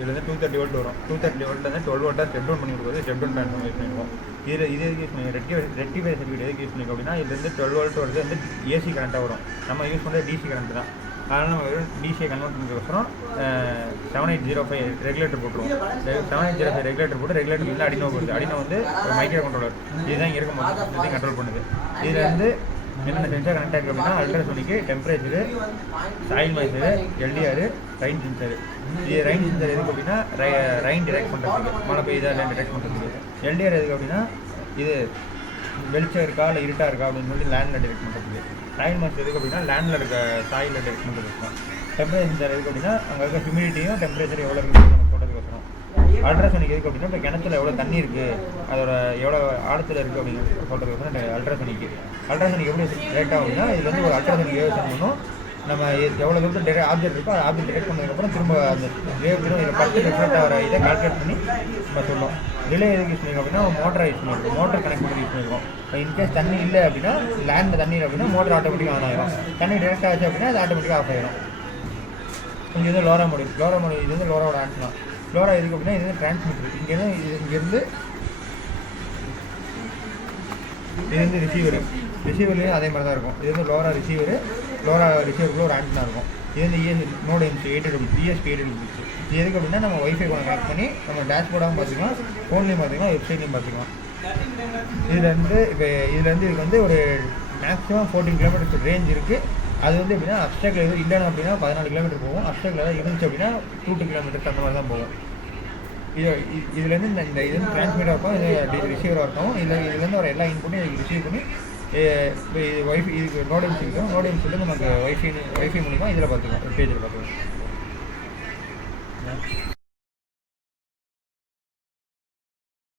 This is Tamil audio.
இதில் வந்து 230 வோல்ட் வரும். 230 வோல்ட்லேருந்து 12 வோல்ட்டாக ஸ்டெப் டவுன் பண்ணி கொடுக்குறது ஸ்டெப் டவுன் ட்ரான்ஸ்ஃபார்மர் யூஸ் பண்ணியிருக்கோம். இது எதுக்கு யூஸ் பண்ணி ரெக்டிஃபை சர்க்யூட் எதுக்கு யூஸ் பண்ணியிருக்கோம் அப்படின்னா, இதுலேருந்து 12 வோல்ட் வருது வந்து ஏசி கரண்ட்டாக வரும். நம்ம யூஸ் பண்ணுறது டிசி கரண்ட் தான். அதனால் நம்ம வெறும் டிசியை கன்வெர்ட் பண்ணுறதுக்கோசரம் 7805 ரெகுலேட்டர் போட்டுருவோம். 7805 ரெகுலேட்டர் போட்டு ரெகுலேட்டர் வந்து அடினோ போடுது. அடினோ வந்து ஒரு மைக்ரோ கண்ட்ரோலர். இதுதான் இறக்க மொத்தத்தையும் கண்ட்ரோல் பண்ணுது. இதில் வந்து என்னென்ன சென்சார் கனெக்ட் ஆகிருக்கு அப்படின்னா, ultrasonic, temperature, soil moisture, LDR, rain sensor. இது ரைன் சென்சார் எதுக்கு அப்படின்னா ரைன் டிடெக்ட் பண்ணுறதுக்கு, மழை பெய்யுதா இல்லைன்னு டிடெக்ட் பண்ணுறதுக்கு. எல்டிஆர் எதுக்கு அப்படின்னா இது வெளிச்சம் இருக்கா இல்லை இருட்டாக இருக்கா அப்படின்னு சொல்லி லேண்டில் டிடெக்ட் பண்ணுறதுக்கு. சாயில் மாய்ச்சர் எதுக்கு அப்படின்னா லேண்டில் இருக்க சாயிலில் டிடெக்ட் பண்ணுறதுக்கு தான். டெம்பரேச்சர் சென்சார் எதுக்கு அப்படின்னா அங்கே இருக்க ஹியூமிடிட்டியும் டெம்பரேச்சர் எவ்வளோ இருக்குது நம்ம போட்டதுக்கோசரம். அல்ட்ராசோனிக் எதுக்கு அப்படின்னா இப்போ கிணத்துல எவ்வளோ தண்ணி இருக்குது, அதோட எவ்வளோ ஆழத்தில் இருக்குது அப்படின்னு சொல்கிறதுக்கு அல்ட்ராசோனிக்கு. அல்ட்ராசோனிக் எப்படி ரேட் ஆகும் அப்படின்னா, இது வந்து ஒரு அல்ட்ராசோனிக் வேவ் சென்ட் பண்ணும். நம்ம எவ்வளோ தூரத்தில் ஆப்ஜெக்ட் இருக்கோ அது ஆப்ஜெக்ட் டிடெக்ட் பண்ணதுக்கப்புறம் திரும்ப அந்த வேவ் திரும்ப இதில் பட்டு ரிஃப்ளெக்ட் ஆகிற இதை கால்குலேட் பண்ணி நம்ம சொல்லணும். ரிலே எதுக்கு யூஸ் பண்ணியிருக்கோம் அப்படின்னா மோட்டரை யூஸ் பண்ணியிருக்கோம். மோட்டர் கனெக்ட் பண்ணி யூஸ் பண்ணியிருக்கோம். இப்போ இன்கேஸ் தண்ணி இல்லை அப்படின்னா லேண்டில் தண்ணி இல்லை அப்படின்னா மோட்டர் ஆட்டோமேட்டிக்காக ஆன் ஆகிடும். தண்ணி டிரெக்ட் ஆச்சு அப்படின்னா அது ஆட்டோமேட்டிக்காக ஆஃப் ஆகிடும். இங்கே வந்து லோரா மாடியூல் இது வந்து லோராவோட ஆன்டனா. லோரா எதுக்கு அப்படின்னா இது வந்து டிரான்ஸ்மிட்டர். இங்கேருந்து இது வந்து ரிசீவர்லேயும் அதே மாதிரி தான் இருக்கும். இது வந்து லோரா ரிசீவருக்குள்ள ஒரு ஆண்டனா இருக்கும். இது வந்து நோட் எம்சி 800 இது எதுக்கு அப்படின்னா நம்ம வைஃபை கூட கனெக்ட் பண்ணி நம்ம டேஷ்போர்டாகவும் பார்த்துக்கலாம், ஃபோன்லேயும் பார்த்துக்கலாம், வெப்சைட்லேயும் பார்த்துக்கலாம். இதுக்கு வந்து ஒரு மேக்ஸிமம் 14 கிலோமீட்டர்ஸ் ரேஞ்ச் இருக்குது. அது வந்து எப்படின்னா அப்டாக்ல எதுவும் இல்லைன்னா அப்படின்னா 14 கிலோமீட்டர் போகும். அப்டாக்ல ஏதாவது இருந்துச்சு அப்படின்னா 2 கிலோமீட்டர்ஸ் அந்த மாதிரி தான் போகும். இதுலேருந்து இந்த இது வந்து டிரான்ஸ்மிட்டராக இருக்கும், இது ரிசீவராக இருக்கும். இதுலேருந்து ஒரு எல்லா இன்புட்டும் இதுக்கு ரிசீவ் பண்ணி இப்போ இது வைஃபை இதுக்கு நோடெம்ஸ் இருக்கும். நோடெம்ஸில் நமக்கு வைஃபை மூலிமா இதில் பார்த்துக்கலாம், பேஜில் பார்த்துக்கலாம்.